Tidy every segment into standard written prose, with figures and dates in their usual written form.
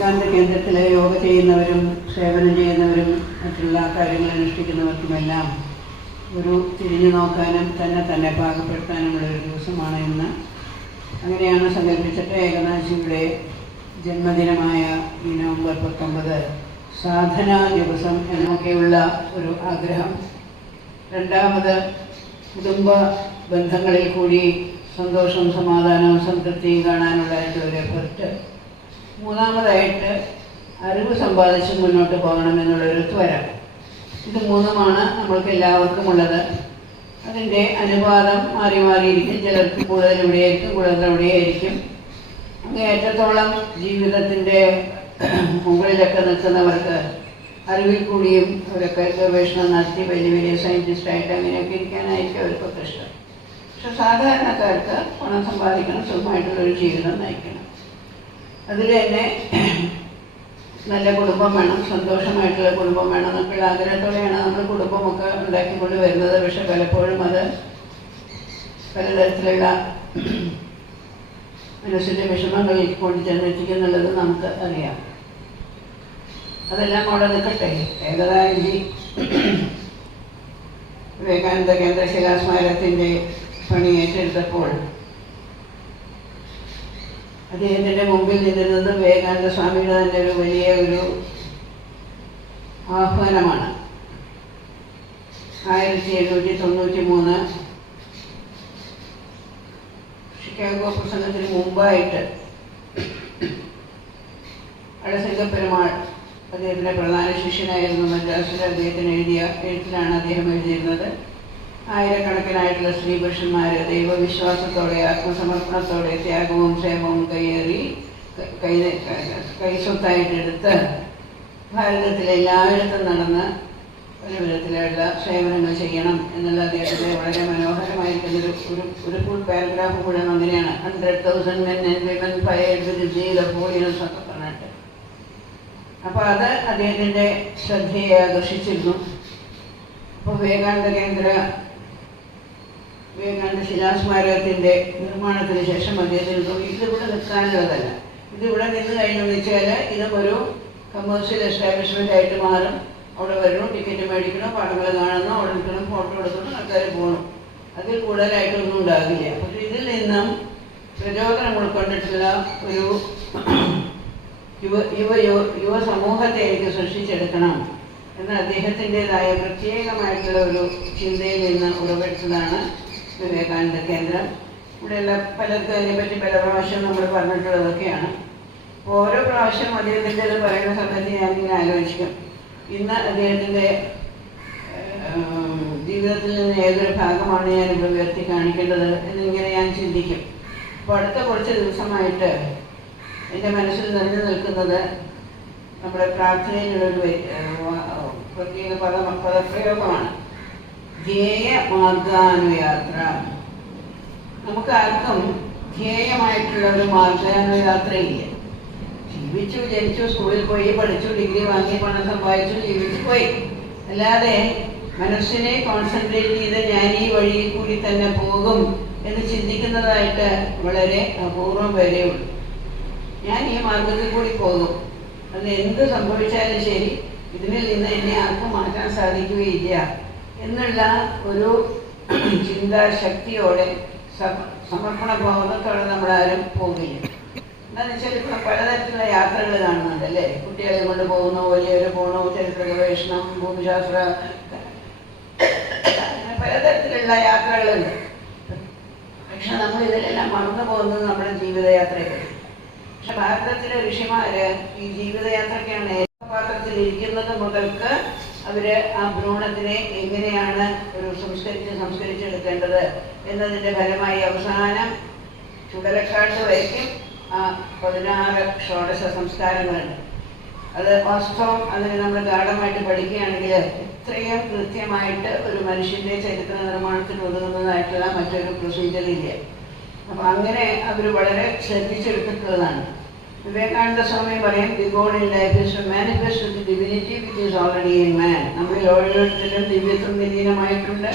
വിവേകാനന്ദ കേന്ദ്രത്തിലെ യോഗ ചെയ്യുന്നവരും സേവനം ചെയ്യുന്നവരും മറ്റുള്ള കാര്യങ്ങൾ അനുഷ്ഠിക്കുന്നവർക്കുമെല്ലാം ഒരു തിരിഞ്ഞു നോക്കാനും തന്നെ പാകപ്പെടുത്താനുമുള്ള ഒരു ദിവസമാണ് ഇന്ന്. അങ്ങനെയാണ് സങ്കല്പിച്ചിട്ട് ഏകനാഥജിയുടെ ജന്മദിനമായ ഈ നവംബർ 19 സാധനാ ദിവസം എന്നൊക്കെയുള്ള ഒരു ആഗ്രഹം. രണ്ടാമത് കുടുംബ ബന്ധങ്ങളിൽ കൂടി സന്തോഷവും സമാധാനവും സംതൃപ്തിയും കാണാനുള്ളതായിട്ട് ഒരു എഫർട്ട്. മൂന്നാമതായിട്ട് അറിവ് സമ്പാദിച്ച് മുന്നോട്ട് പോകണമെന്നുള്ളൊരു ത്വര. ഇത് മൂന്നുമാണ് നമ്മൾക്ക് എല്ലാവർക്കും ഉള്ളത്. അതിൻ്റെ അനുപാതം മാറിയിരിക്കും. ചിലർക്ക് കൂടുതൽ ഇവിടെയായിരിക്കും, കൂടുതൽ അവിടെയായിരിക്കും. അങ്ങേയറ്റത്തോളം ജീവിതത്തിൻ്റെ മുകളിലൊക്കെ നിൽക്കുന്നവർക്ക് അറിവിൽ കൂടിയും അവരൊക്കെ ഗവേഷണം നടത്തി വലിയ വലിയ സയൻറ്റിസ്റ്റായിട്ട് അങ്ങനെയൊക്കെ ഇരിക്കാനായിരിക്കും അവർക്കൊക്കെ ഇഷ്ടം. പക്ഷെ സാധാരണക്കാർക്ക് പണം സമ്പാദിക്കണം, സുഖമായിട്ടുള്ളൊരു ജീവിതം നയിക്കണം. അതിൽ തന്നെ നല്ല കുടുംബം വേണം, സന്തോഷമായിട്ടുള്ള കുടുംബം വേണം എന്നൊക്കെയുള്ള ആഗ്രഹത്തോടെയാണ് നമ്മൾ കുടുംബമൊക്കെ ഉണ്ടാക്കിക്കൊണ്ട് വരുന്നത്. പക്ഷെ പലപ്പോഴും അത് പലതരത്തിലുള്ള മനസ്സിൻ്റെ വിഷമങ്ങളിൽ കൊണ്ട് ചെന്നെത്തിക്കുന്നുള്ളത് നമുക്ക് അറിയാം. അതെല്ലാം അവിടെ നിൽക്കട്ടെ. ഏകനാഥജി വിവേകാനന്ദ കേന്ദ്ര ശിലാസ്മാരകത്തിൻ്റെ പണി ഏറ്റെടുത്തപ്പോൾ അദ്ദേഹത്തിൻ്റെ മുമ്പിൽ നിന്നിരുന്നത് വിവേകാനന്ദ സ്വാമിയുടെ തന്നെ ഒരു വലിയ ഒരു ആഹ്വാനമാണ്. 1793 ഷിക്കാഗോ പ്രസംഗത്തിന് മുമ്പായിട്ട് അഴസിംഗപ്പെരുമാൾ അദ്ദേഹത്തിൻ്റെ പ്രധാന ശിഷ്യനായിരുന്നു. മദ്രാസിൽ അദ്ദേഹത്തിന് എഴുതിയ എഴുത്തിലാണ് അദ്ദേഹം എഴുതിയിരുന്നത്. ആയിരക്കണക്കിനായിട്ടുള്ള സ്ത്രീ പുരുഷന്മാർ ദൈവവിശ്വാസത്തോടെ ആത്മസമർപ്പണത്തോടെ ത്യാഗവും സേവവും കൈസ്വത്തായിട്ടെടുത്ത് ഭാരതത്തിലെ എല്ലായിടത്തും നടന്ന് പല വിധത്തിലുള്ള സേവനങ്ങൾ ചെയ്യണം എന്നുള്ള അദ്ദേഹത്തിൻ്റെ വളരെ മനോഹരമായിരിക്കുന്നൊരു ഒരു ഫുൾ പാരഗ്രാഫ് കൂടെ അങ്ങനെയാണ്. 100,000 men and women fired with the zeal of holiness ഒക്കെ പറഞ്ഞിട്ട്. അപ്പോൾ അത് അദ്ദേഹത്തിൻ്റെ ശ്രദ്ധയെ ആകർഷിച്ചിരുന്നു. അപ്പോൾ വിവേകാനന്ദ ശിലാസ്മാരകത്തിൻ്റെ നിർമ്മാണത്തിന് ശേഷം അദ്ദേഹത്തിന് തോന്നി ഇതിവിടെ നിൽക്കാനുള്ളതല്ല, ഇതിവിടെ നിന്ന് കഴിഞ്ഞെന്ന് വെച്ചാൽ ഇതും ഒരു കമേഴ്ഷ്യൽ എസ്റ്റാബ്ലിഷ്മെൻ്റ് ആയിട്ട് മാറും. അവിടെ വരണം, ടിക്കറ്റ് മേടിക്കണം, പടങ്ങൾ കാണുന്നു, അവിടെ നിൽക്കണം, ഫോട്ടോ എടുക്കണം, ആൾക്കാർ പോകണം. അതിൽ കൂടുതലായിട്ടൊന്നും ഉണ്ടാകില്ല. പക്ഷെ ഇതിൽ നിന്നും പ്രചോദനം ഉൾക്കൊണ്ടിട്ടുള്ള ഒരു യുവ സമൂഹത്തെ എനിക്ക് സൃഷ്ടിച്ചെടുക്കണം എന്ന അദ്ദേഹത്തിൻ്റെതായ പ്രത്യേകമായിട്ടുള്ള ഒരു ചിന്തയിൽ നിന്ന് ഉറവെടുത്തതാണ് വിവേകാനന്ദ കേന്ദ്രം. ഇവിടെയുള്ള പലർക്കും അതിനെപ്പറ്റി പല പ്രാവശ്യം നമ്മൾ പറഞ്ഞിട്ടുള്ളതൊക്കെയാണ്. ഓരോ പ്രാവശ്യം അദ്ദേഹത്തിൻ്റെ അത് പറയുന്ന സമയത്ത് ഞാനിങ്ങനെ ആലോചിക്കും, ഇന്ന് അദ്ദേഹത്തിൻ്റെ ജീവിതത്തിൽ നിന്ന് ഏതൊരു ഭാഗമാണ് ഞാനിവിടെ ഉയർത്തി കാണിക്കേണ്ടത് എന്നിങ്ങനെ ഞാൻ ചിന്തിക്കും. അപ്പോൾ അടുത്ത കുറച്ച് ദിവസമായിട്ട് എൻ്റെ മനസ്സിൽ നിറഞ്ഞു നിൽക്കുന്നത് നമ്മുടെ പ്രാർത്ഥനയിലുള്ളൊരു പ്രത്യേക പദപ്രയോഗമാണ്, ധ്യേയ മാർഗാനുയാത്ര. നമുക്ക് ആർക്കും ധ്യേയമായിട്ടുള്ള ഒരു മാർഗാനുയാത്രയില്ല. ജനിച്ചു, സ്കൂളിൽ പോയി, പഠിച്ചു, ഡിഗ്രി വാങ്ങി, പണം സമ്പാദിച്ചു, ജീവിച്ചു പോയി. അല്ലാതെ മനസ്സിനെ കോൺസെൻട്രേറ്റ് ചെയ്ത് ഞാൻ ഈ വഴിയിൽ കൂടി തന്നെ പോകും എന്ന് ചിന്തിക്കുന്നതായിട്ട് വളരെ അപൂർവം വരെയുള്ളൂ. ഞാൻ ഈ മാർഗത്തിൽ കൂടി പോകും, അത് എന്ത് സംഭവിച്ചാലും ശരി, ഇതിനിൽ നിന്ന് എന്നെ ആർക്കും മാറ്റാൻ സാധിക്കുകയില്ല എന്നുള്ള ഒരു ചിന്താശക്തിയോടെ സമർപ്പണ ബോധത്തോടെ നമ്മളാരും പോകില്ല. എന്താണെന്ന് വെച്ചാൽ ഇപ്പം പലതരത്തിലുള്ള യാത്രകൾ കാണുന്നുണ്ട് അല്ലേ? കുട്ടികളെ കൊണ്ട് പോകുന്നു, വലിയവർ പോകണു, ചരിത്ര ഗവേഷണം, ഭൂമിശാസ്ത്ര, പലതരത്തിലുള്ള യാത്രകളുണ്ട്. പക്ഷെ നമ്മൾ ഇതിലെല്ലാം മറന്നു പോകുന്നത് നമ്മുടെ ജീവിതയാത്രയിൽ. പക്ഷെ ഭാരതത്തിലെ ഋഷിമാര് ഈ ജീവിതയാത്രയ്ക്കാണ് പാത്രത്തിലിരിക്കുന്നത് മുതൽക്ക് അവര് ആ ഭ്രൂണത്തിനെ എങ്ങനെയാണ് ഒരു സംസ്കരിച്ചെടുക്കേണ്ടത് എന്നതിൻ്റെ ഫലമായി അവസാനം ചുടലക്കാട്ട് വരയ്ക്കും ആ 16 ഷോഡശ സംസ്കാരങ്ങളുണ്ട്. അത് വാസ്തവം അതിന് നമ്മൾ ഗാഢമായിട്ട് പഠിക്കുകയാണെങ്കിൽ ഇത്രയും കൃത്യമായിട്ട് ഒരു മനുഷ്യൻ്റെ ചരിത്ര നിർമ്മാണത്തിന് ഉതകുന്നതായിട്ടുള്ള മറ്റൊരു പ്രൊസീജിയർ ഇല്ല. അപ്പം അങ്ങനെ അവർ വളരെ ശ്രദ്ധിച്ചെടുത്തിട്ടുള്ളതാണ്. വിവേകാനന്ദ സ്വാമി പറയും, the goal in life is to manifest the divinity which is already in man. നമ്മളിൽ ഓരോരുത്തരും ദിവ്യത്വം വിലീനമായിട്ടുണ്ട്.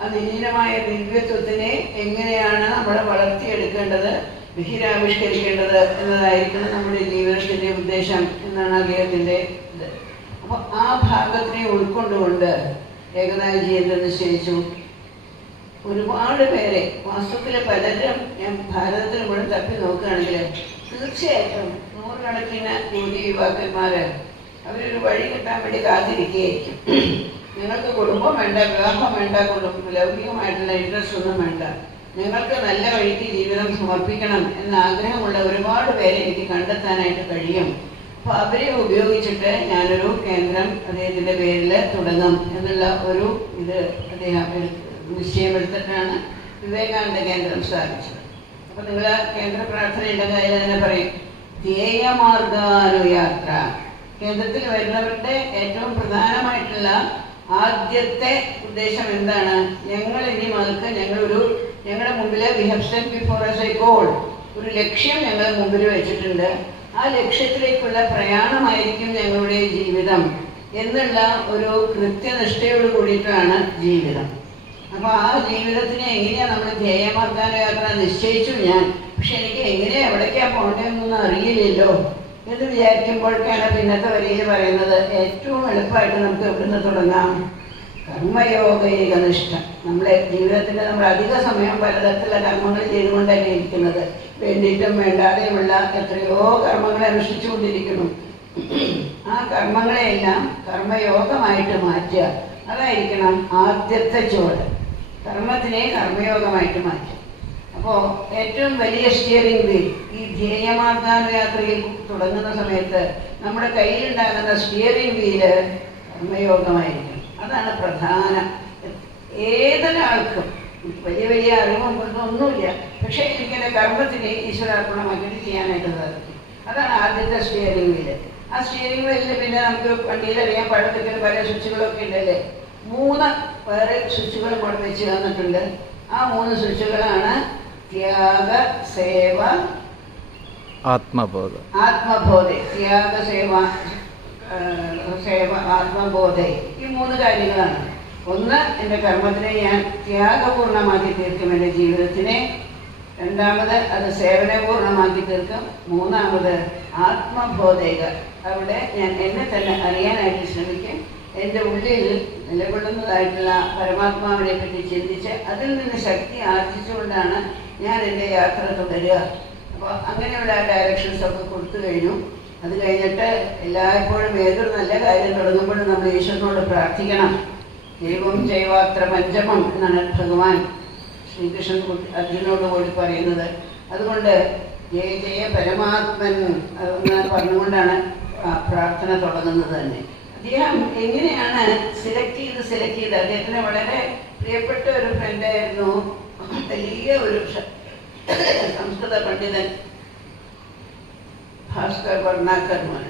ആ വിലീനമായ ദിവ്യത്വത്തിനെ എങ്ങനെയാണ് നമ്മൾ വളർത്തിയെടുക്കേണ്ടത് ബഹിരാവിഷ്കരിക്കേണ്ടത് എന്നതായിരിക്കണം നമ്മുടെ ജീവിതത്തിൻ്റെ ഉദ്ദേശം എന്നാണ് അദ്ദേഹത്തിൻ്റെ ഇത്. അപ്പോൾ ആ ഭാഗത്തിനെ ഉൾക്കൊണ്ടുകൊണ്ട് ഏകനാഥ് ജീവിതം നിശ്ചയിച്ചു. ഒരുപാട് പേരെ വാസ്തവത്തിൽ പലരും ഞാൻ ഭാരതത്തിൽ മുഴുവൻ തപ്പി നോക്കുകയാണെങ്കിൽ തീർച്ചയായിട്ടും നൂറുകണക്കിന് യുവതി യുവാക്കന്മാർ അവരൊരു വഴി കിട്ടാൻ വേണ്ടി കാത്തിരിക്കുകയായിരിക്കും. നിങ്ങൾക്ക് കുടുംബം വേണ്ട, വിവാഹം വേണ്ട, ലൗകികമായിട്ടുള്ള ഇൻട്രസ്റ്റ് ഒന്നും വേണ്ട, നിങ്ങൾക്ക് നല്ല വഴിക്ക് ജീവിതം സമർപ്പിക്കണം എന്ന ആഗ്രഹമുള്ള ഒരുപാട് പേരെ എനിക്ക് കണ്ടെത്താനായിട്ട് കഴിയും. അപ്പോൾ അവരെ ഉപയോഗിച്ചിട്ട് ഞാനൊരു കേന്ദ്രം അദ്ദേഹത്തിൻ്റെ പേരിൽ തുടങ്ങും എന്നുള്ള ഒരു ഇത് അദ്ദേഹം നിശ്ചയമെടുത്തിട്ടാണ് വിവേകാനന്ദ കേന്ദ്രം സ്ഥാപിച്ചത്. അപ്പോൾ നിങ്ങൾ കേന്ദ്ര പ്രാർത്ഥനയുടെ കാര്യം തന്നെ പറയും, ധ്യേയമാർഗാനുയാത്ര. കേന്ദ്രത്തിൽ വരുന്നവരുടെ ഏറ്റവും പ്രധാനമായിട്ടുള്ള ആദ്യത്തെ ഉദ്ദേശം എന്താണ്? ഞങ്ങൾ ഇനി മുതൽക്ക് ഞങ്ങളുടെ മുമ്പിൽ we have set before us a goal, ഒരു ലക്ഷ്യം ഞങ്ങൾ മുമ്പിൽ വെച്ചിട്ടുണ്ട്. ആ ലക്ഷ്യത്തിലേക്കുള്ള പ്രയാണമായിരിക്കും ഞങ്ങളുടെ ജീവിതം എന്നുള്ള ഒരു കൃത്യനിഷ്ഠയോട് കൂടിയിട്ടാണ് ജീവിതം. അപ്പോൾ ആ ജീവിതത്തിനെ എങ്ങനെയാണ് നമ്മൾ ധ്യേയമാർഗാനുയാത്ര നിശ്ചയിച്ചു ഞാൻ, പക്ഷെ എനിക്ക് എങ്ങനെയാണ് എവിടേക്കാണ് പോകേണ്ടതെന്നൊന്നും അറിയില്ലല്ലോ എന്ന് വിചാരിക്കുമ്പോഴേക്കാണ് പിന്നത്തെ വരിയിൽ പറയുന്നത് ഏറ്റവും എളുപ്പമായിട്ട് നമുക്ക് എവിടുന്ന് തുടങ്ങാം? കർമ്മയോഗനിഷ്ഠ. നമ്മളെ ജീവിതത്തിൽ നമ്മൾ അധിക സമയം പലതരത്തിലുള്ള കർമ്മങ്ങൾ ചെയ്തുകൊണ്ടല്ലേ ഇരിക്കുന്നത്. വേണ്ടിയിട്ടും വേണ്ടാതെയുമുള്ള എത്രയോ കർമ്മങ്ങൾ അനുഷ്ഠിച്ചുകൊണ്ടിരിക്കുന്നു. ആ കർമ്മങ്ങളെയെല്ലാം കർമ്മയോഗമായിട്ട് മാറ്റുക, അതായിരിക്കണം ആദ്യത്തെ ചുവട്. കർമ്മത്തിനെ കർമ്മയോഗമായിട്ട് മാറ്റുക. അപ്പോൾ ഏറ്റവും വലിയ സ്റ്റിയറിംഗ് വീൽ ഈ ധ്യേയമാർഗാനുയാത്രയിൽ തുടങ്ങുന്ന സമയത്ത് നമ്മുടെ കയ്യിലുണ്ടാകുന്ന സ്റ്റിയറിംഗ് വീല് കർമ്മയോഗമായിരിക്കും. അതാണ് പ്രധാനം. ഏതൊരാൾക്കും വലിയ വലിയ അറിവും ഒന്നുമില്ല, പക്ഷേ എനിക്കെൻ്റെ കർമ്മത്തിനെ ഈശ്വരാർപ്പണമാക്കിയിട്ട് ചെയ്യാനായിട്ട് സാധിക്കും. അതാണ് ആദ്യത്തെ സ്റ്റിയറിംഗ് വീല്. ആ സ്റ്റിയറിംഗ് വീലിൽ പിന്നെ നമുക്ക് വണ്ടിയിലറിയാൻ പഴത്തൊക്കെ പല സ്വിച്ചുകളൊക്കെ ഉണ്ടല്ലേ, 3 വേറെ സ്വിച്ചുകൾ കൊണ്ട് വെച്ച് തന്നിട്ടുണ്ട്. ആ 3 സ്വിച്ചുകളാണ് ത്യാഗ, സേവ, ആത്മബോധ. ത്യാഗ, സേവ, ആത്മബോധ. ഈ 3 കാര്യങ്ങളാണ്. ഒന്ന്, എൻ്റെ കർമ്മത്തിനെ ഞാൻ ത്യാഗപൂർണമാക്കി തീർക്കും, എൻ്റെ ജീവിതത്തിനെ. രണ്ടാമത് അത് സേവനപൂർണമാക്കി തീർക്കും. മൂന്നാമത് ആത്മബോധൈക, അവിടെ ഞാൻ എന്നെ തന്നെ അറിയാനായിട്ട് ശ്രമിക്കും. എൻ്റെ ഉള്ളിൽ നിലകൊള്ളുന്നതായിട്ടുള്ള പരമാത്മാവിനെ പറ്റി ചിന്തിച്ച് അതിൽ നിന്ന് ശക്തി ആർജിച്ചുകൊണ്ടാണ് ഞാൻ എൻ്റെ യാത്ര തുടരുക. അപ്പോൾ അങ്ങനെയുള്ള ഡയറക്ഷൻസ് ഒക്കെ കൊടുത്തു കഴിഞ്ഞു. അത് കഴിഞ്ഞിട്ട് എല്ലായ്പ്പോഴും ഏതൊരു നല്ല കാര്യം തുടങ്ങുമ്പോഴും നമ്മൾ ഈശ്വരനോട് പ്രാർത്ഥിക്കണം. ദൈവം ജൈവാത്ര പഞ്ചമം എന്നാണ് ഭഗവാൻ ശ്രീകൃഷ്ണൻ അർജുനോട് കൂടി പറയുന്നത്. അതുകൊണ്ട് ജയ ജയ പരമാത്മൻ എന്ന് പറഞ്ഞുകൊണ്ടാണ് പ്രാർത്ഥന തുടങ്ങുന്നത് തന്നെ. അദ്ദേഹം എങ്ങനെയാണ് സെലക്ട് ചെയ്ത് അദ്ദേഹത്തിന് വളരെ പ്രിയപ്പെട്ട ഒരു ഫ്രണ്ടായിരുന്നു, വലിയ ഒരു സംസ്കൃത പണ്ഡിതൻ ഭാസ്കർ വർണ്ണാക്കർമാണ്.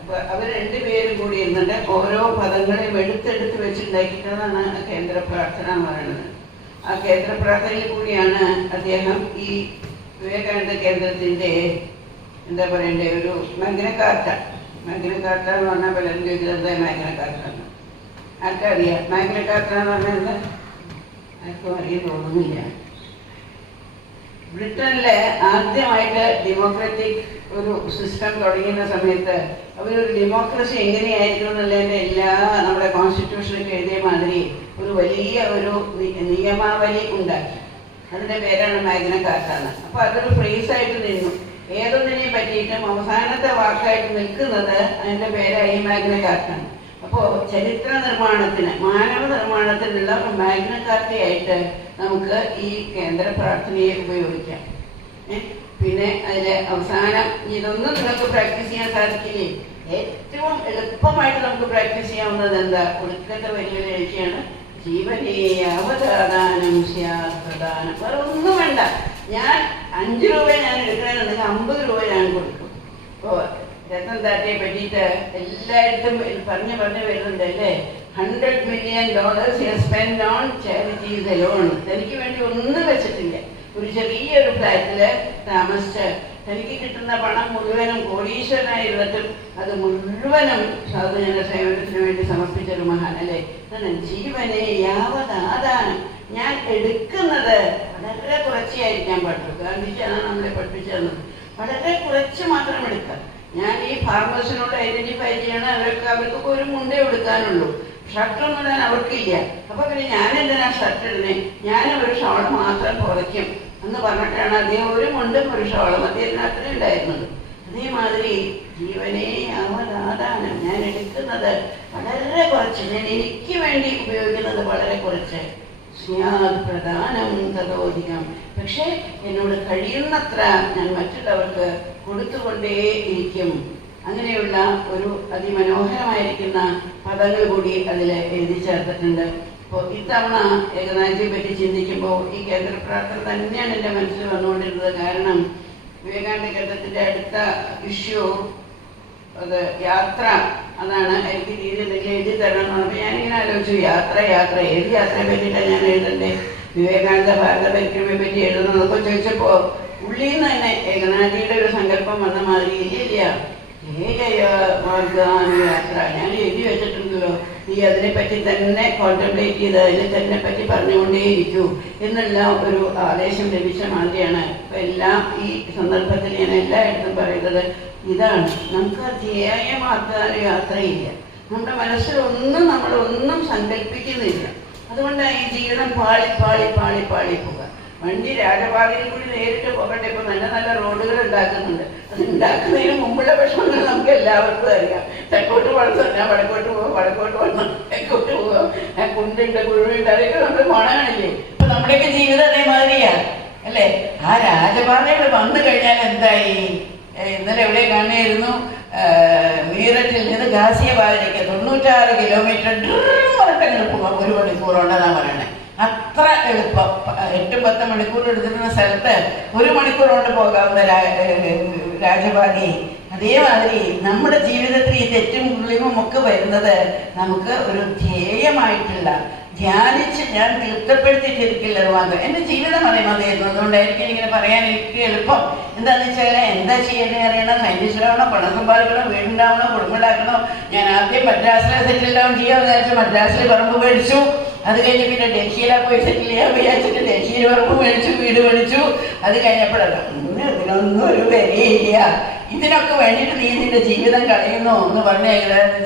അപ്പോൾ അവർ 2 പേരും കൂടി ഇരുന്നിട്ട് ഓരോ പദങ്ങളെയും എടുത്തെടുത്ത് വെച്ചുണ്ടാക്കിയിട്ടതാണ് ആ കേന്ദ്ര പ്രാർത്ഥന എന്ന് പറയുന്നത്. ആ കേന്ദ്ര പ്രാർത്ഥനയിൽ കൂടിയാണ് അദ്ദേഹം ഈ വിവേകാനന്ദ കേന്ദ്രത്തിൻ്റെ എന്താ പറയണ്ടേ ഒരു മാഗ്ന കാർട്ട എന്ന് പറഞ്ഞാൽ പലരും ചോദിക്കുന്നത് മാഗ്ന കാർട്ടാണ്. ആർക്കറിയാം മാഗ്ന കാർട്ട എന്ന് പറഞ്ഞാൽ? ആർക്കും അറിയാൻ തോന്നുന്നില്ല. ബ്രിട്ടനിലെ ആദ്യമായിട്ട് ഡെമോക്രാറ്റിക് ഒരു സിസ്റ്റം തുടങ്ങിയ സമയത്ത് അവരൊരു ഡെമോക്രസി എങ്ങനെയായിരിക്കും എന്നുള്ളതിൻ്റെ എല്ലാ നമ്മുടെ കോൺസ്റ്റിറ്റ്യൂഷനൊക്കെ എഴുതിയ മാതിരി ഒരു വലിയ ഒരു നിയമാവലി ഉണ്ടാക്കി. അതിൻ്റെ പേരാണ് മാഗ്ന കാർട്ട. അപ്പോൾ അതൊരു ഫ്രേസായിട്ട് നിന്നു. ഏതൊന്നിനെയും പറ്റിയിട്ടും അവസാനത്തെ വാക്കായിട്ട് നിൽക്കുന്നത് അതിൻ്റെ പേരായി മാഗ്ന കാർട്ട. അപ്പോൾ ചരിത്ര നിർമ്മാണത്തിന്, മാനവ നിർമ്മാണത്തിനുള്ള ഒരു മാഗ്ന കാർട്ടയായിട്ട് നമുക്ക് ഈ കേന്ദ്ര പ്രാർത്ഥനയെ ഉപയോഗിക്കാം. പിന്നെ അതിൽ അവസാനം ഇതൊന്നും നിങ്ങൾക്ക് പ്രാക്ടീസ് ചെയ്യാൻ സാധിക്കില്ലേ? ഏറ്റവും എളുപ്പമായിട്ട് നമുക്ക് പ്രാക്ടീസ് ചെയ്യാവുന്നത് എന്താ? ഒടുക്കത്തെ വലിയൊരു എഴുതിയാണ് ജീവനേ അവതാദാനം സ്യാദാനം. വേറെ ഒന്നും വേണ്ട. ഞാൻ 5 രൂപ ഞാൻ എടുക്കണമെന്നുണ്ടെങ്കിൽ 50 രൂപ ഞാൻ കൊടുക്കും. ഇപ്പോൾ രത്തൻ ടാറ്റയെ പറ്റിയിട്ട് എല്ലായിടത്തും പറഞ്ഞു വരുന്നുണ്ട് അല്ലേ, $100 million spend on charities alone. എനിക്ക് വേണ്ടി ഒന്നും വെച്ചിട്ടില്ല. ഒരു ചെറിയൊരു ഫ്ലാറ്റിൽ താമസിച്ച് തനിക്ക് കിട്ടുന്ന പണം മുഴുവനും കോടീശ്വരനായിരുന്നിട്ടും അത് മുഴുവനും സാധുജന സേവനത്തിന് വേണ്ടി സമർപ്പിച്ചൊരു മഹാൻ അല്ലേ. ജീവനെ യാവതാദാനം, ഞാൻ എടുക്കുന്നത് വളരെ കുറച്ചായിരിക്കാൻ പാടുള്ളൂ. ഗാന്ധിജിയാണ് നമ്മളെ പഠിപ്പിച്ചത്. വളരെ കുറച്ച് മാത്രം എടുക്കാം. ഞാൻ ഈ ഫാർമേഴ്സിനോട് ഐഡന്റിഫൈ ചെയ്യണം, അവർക്ക് ഒരു മുണ്ടേ എടുക്കാനുള്ളൂ, ഷർട്ടൊന്നും ഇടാൻ അവർക്കില്ല. അപ്പൊ പിന്നെ ഞാൻ എന്തിനാ ഷർട്ട് ഇടുന്നേ, ഞാൻ ഒരു ഷോൾ മാത്രം കുറയ്ക്കും എന്ന് പറഞ്ഞിട്ടാണ് അദ്ദേഹം ഒരു മുണ്ടും ഒരു ഷോളും അദ്ദേഹത്തിന് അത്രയും ഉണ്ടായിരുന്നത്. അതേമാതിരി ജീവനെ യാവതാദാനം, ഞാൻ എടുക്കുന്നത് വളരെ കുറച്ച്, ഞാൻ എനിക്ക് വേണ്ടി ഉപയോഗിക്കുന്നത് വളരെ കുറച്ച്. സ്യാദ് പ്രധാനം തതോധികം, പക്ഷെ എന്നോട് കഴിയുന്നത്ര ഞാൻ മറ്റുള്ളവർക്ക് കൊടുത്തുകൊണ്ടേ ഇരിക്കും. അങ്ങനെയുള്ള ഒരു അതിമനോഹരമായിരിക്കുന്ന പദങ്ങൾ കൂടി അതിൽ എഴുതി ചേർത്തിട്ടുണ്ട്. അപ്പോൾ ഇത്തവണ ഏകനാഥിയെ പറ്റി ചിന്തിക്കുമ്പോൾ ഈ കേന്ദ്ര പ്രാർത്ഥന തന്നെയാണ് എൻ്റെ മനസ്സിൽ വന്നുകൊണ്ടിരുന്നത്. കാരണം വിവേകാനന്ദ കേന്ദ്രത്തിൻ്റെ അടുത്ത ഇഷ്യൂ അത് യാത്ര, അതാണ്. എനിക്ക് തീരെ എന്തെങ്കിലും എഴുതി തരണം എന്ന് പറഞ്ഞപ്പോൾ ഞാനിങ്ങനെ ആലോചിച്ചു, യാത്ര ഏത് യാത്രയെ പറ്റിയിട്ടാണ് ഞാൻ എഴുതണ്ടേ, വിവേകാനന്ദ ഭാരത പരിക്രമയെ പറ്റി എഴുതുന്നതൊക്കെ ചോദിച്ചപ്പോൾ ഉള്ളിൽ നിന്ന് തന്നെ ഏകനാഥിയുടെ ഒരു സങ്കല്പം വന്ന മാതിരി ഇല്ല യാത്ര ഞാൻ എഴുതി വെച്ചിട്ടുണ്ടല്ലോ, നീ അതിനെപ്പറ്റി തന്നെ കോൺസെൻട്രേറ്റ് ചെയ്ത് അതിനെ തന്നെ പറ്റി പറഞ്ഞുകൊണ്ടേയിരിക്കൂ എന്നുള്ള ഒരു ആദേശം ലഭിച്ച മാതിരിയാണ്. അപ്പം എല്ലാം ഈ സന്ദർഭത്തിൽ ഞാൻ എല്ലായിടത്തും പറയുന്നത് ഇതാണ്, നമുക്ക് ധ്യേയമാക്കാൻ യാത്രയില്ല. നമ്മുടെ മനസ്സിലൊന്നും നമ്മളൊന്നും സങ്കല്പിക്കുന്നില്ല. അതുകൊണ്ടാണ് ഈ ജീവിതം പാളി പാളി പാളി പാളി പോവുക. വണ്ടി രാജപാതയിൽ കൂടി നേരിട്ട് പോകട്ടെ. ഇപ്പൊ നല്ല നല്ല റോഡുകൾ ഉണ്ടാക്കുന്നുണ്ട്. അത് ഉണ്ടാക്കുന്നതിന് മുമ്പുള്ള വിഷമങ്ങൾ നമുക്ക് എല്ലാവർക്കും അറിയാം. തെക്കോട്ട് വളർത്താൻ വടക്കോട്ട് പോകാം, വടക്കോട്ട് വളർത്താൻ തെക്കോട്ട് പോകാം, കുണ്ടുണ്ട് കുഴുണ്ട്, അതൊക്കെ നമ്മൾ പോണാണില്ലേ. ഇപ്പൊ നമ്മുടെയൊക്കെ ജീവിതം അതേമാതിരിയാ അല്ലേ. ആ രാജപാതകൾ വന്നു കഴിഞ്ഞാൽ എന്തായി? ഇന്നലെ എവിടെ കാണുകയായിരുന്നു, മീററ്റിൽ നിന്ന് ഗാസിയാബാദിലേക്ക് 96 കിലോമീറ്റർ പറഞ്ഞിട്ട് പോകാം, 1 മണിക്കൂറുണ്ടെന്നാണ് പറയണേ. അത്ര എളുപ്പം. 8-10 മണിക്കൂർ എടുത്തിരുന്ന സ്ഥലത്ത് 1 മണിക്കൂർ കൊണ്ട് പോകാവുന്ന രാജപാതി. അതേമാതിരി നമ്മുടെ ജീവിതത്തിൽ ഈ തെറ്റും കുളിവും ഒക്കെ വരുന്നത് നമുക്ക് ഒരു ധ്യേയമായിട്ടുള്ള ധ്യാനിച്ച് ഞാൻ തൃപ്തപ്പെടുത്തിയിട്ടിരിക്കില്ല വാങ്ങുക. എൻ്റെ ജീവിതം അതേമാതിരിയായിരുന്നു. അതുകൊണ്ടായിരിക്കും ഇങ്ങനെ പറയാൻ എനിക്ക് എളുപ്പം. എന്താണെന്ന് വെച്ചാൽ എന്താ ചെയ്യേണ്ടത് അറിയണം, സയൻറ്റിസ്റ്റിലാവണോ, പണം സമ്പാദിക്കണോ, വീടുണ്ടാവണോ, കുടുംബമുണ്ടാക്കണോ. ഞാൻ ആദ്യം മദ്രാസിലെ സെറ്റിൽ ഡൗൺ ചെയ്യാമെന്ന് വിചാരിച്ചു. മദ്രാസിൽ പറമ്പ് മേടിച്ചു. അത് കഴിഞ്ഞ് പിന്നെ ഡൽഹിയിലാണ് പോയി സെറ്റിൽ ചെയ്യാൻ വിചാരിച്ചിട്ട് ഡൽഹിയിൽ പറമ്പ് മേടിച്ചു, വീട് മേടിച്ചു. അത് കഴിഞ്ഞപ്പോഴല്ല ഇതിനൊന്നും ഒരു വിലയില്ല. ഇതിനൊക്കെ വേണ്ടിയിട്ട് നീ നിന്റെ ജീവിതം കളയുന്നോ എന്ന് പറഞ്ഞ ഏകദേശം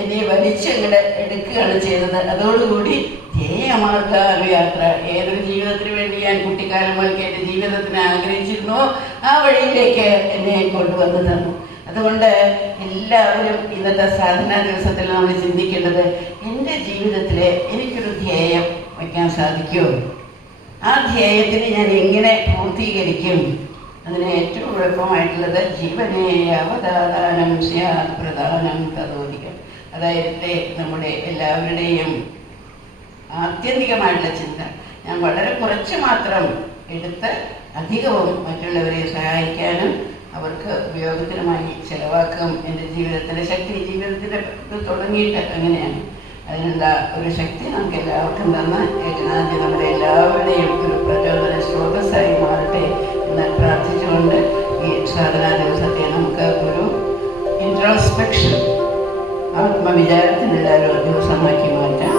എന്നെ വലിച്ച് ഇങ്ങനെ എടുക്കുകയാണ് ചെയ്തത്. അതോടുകൂടി ധ്യേയമാർഗ യാത്ര, ഏതൊരു ജീവിതത്തിന് വേണ്ടി ഞാൻ കുട്ടിക്കാലം മുതൽക്ക് എൻ്റെ ജീവിതത്തിന് ആഗ്രഹിച്ചിരുന്നോ ആ വഴിയിലേക്ക് എന്നെ കൊണ്ടുവന്നു തന്നു. അതുകൊണ്ട് എല്ലാവരും ഇന്നത്തെ സാധനാ ദിവസത്തിൽ നമ്മൾ ചിന്തിക്കേണ്ടത്, എൻ്റെ ജീവിതത്തിൽ എനിക്കൊരു ധ്യേയം വയ്ക്കാൻ സാധിക്കുമോ? ആ ധ്യേയത്തിന് ഞാൻ എങ്ങനെ പൂർത്തീകരിക്കും? അതിന് ഏറ്റവും എളുപ്പമായിട്ടുള്ളത് ജീവനെ അവതാദാനം സ്യാത് പ്രധാനം തതോധികം. അതായത് നമ്മുടെ എല്ലാവരുടെയും ആത്യന്തികമായിട്ടുള്ള ചിന്ത, ഞാൻ വളരെ കുറച്ച് മാത്രം എടുത്ത് അധികവും മറ്റുള്ളവരെ സഹായിക്കാനും അവർക്ക് ഉപയോഗത്തിനുമായി ചെലവാക്കും. എൻ്റെ ജീവിതത്തിൻ്റെ ശക്തി, ജീവിതത്തിൻ്റെ തുടങ്ങിയിട്ട് അങ്ങനെയാണ്. അതിനുള്ള ഒരു ശക്തി നമുക്ക് എല്ലാവർക്കും തന്ന ഏകനാഥി നമ്മുടെ എല്ലാവരുടെയും ഒരു പ്രചോദന സ്രോതസ്സായി മാറട്ടെ എന്ന് പ്രാർത്ഥിച്ചുകൊണ്ട് ഈ സാധനാ ദിവസത്തെ നമുക്ക് ഒരു ഇൻട്രോസ്പെക്ഷൻ, ആത്മവിചാരത്തിനുള്ള ഒരു ദിവസമാക്കി മാറ്റാം.